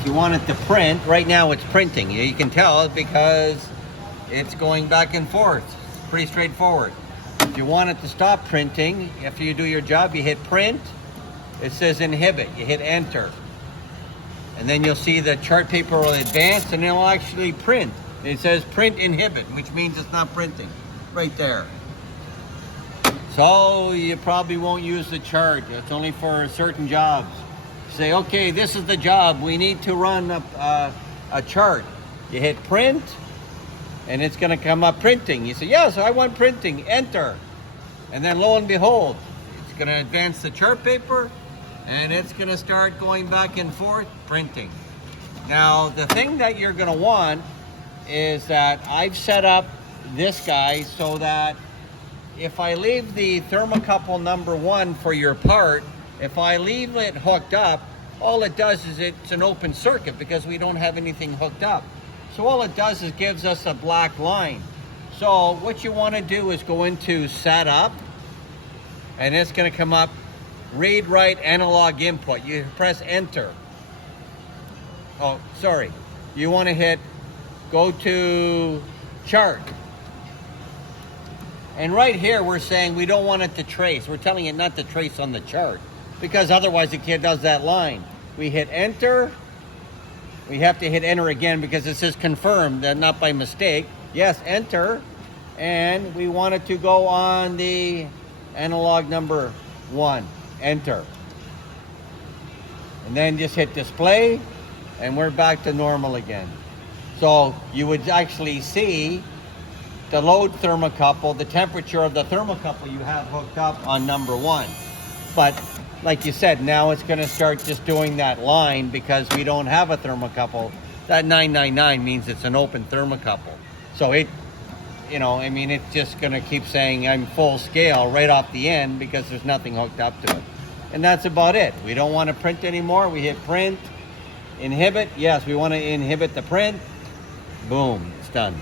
if you want it to print, right now it's printing. You can tell because it's going back and forth. It's pretty straightforward. If you want it to stop printing, after you do your job, you hit print. It says inhibit. You hit enter. And then you'll see the chart paper will advance and it'll actually print. It says print inhibit, which means it's not printing. Right there. So you probably won't use the chart. It's only for certain jobs. Say, okay, this is the job. We need to run a chart. You hit print, and it's going to come up printing. You say, yes, I want printing. Enter. And then lo and behold, it's going to advance the chart paper, and it's going to start going back and forth, printing. Now, the thing that you're going to want is that I've set up this guy so that if I leave the thermocouple number 1 for your part, if I leave it hooked up, all it does is it's an open circuit because we don't have anything hooked up. So all it does is gives us a black line. So what you want to do is go into setup, and it's going to come up read write analog input. You press enter. Oh, sorry. You want to hit go to chart. And right here we're saying we don't want it to trace. We're telling it not to trace on the chart because otherwise it does that line. We hit enter. We have to hit enter again because it says confirmed, not by mistake. Yes, enter. And we want it to go on the analog number 1. Enter. And then just hit display and we're back to normal again. So you would actually see the load thermocouple, the temperature of the thermocouple you have hooked up on number 1. But like you said, now it's going to start just doing that line because we don't have a thermocouple. That 999 means it's an open thermocouple. So it, it's just going to keep saying I'm full scale right off the end because there's nothing hooked up to it. And that's about it. We don't want to print anymore. We hit print, inhibit. Yes, we want to inhibit the print. Boom, it's done.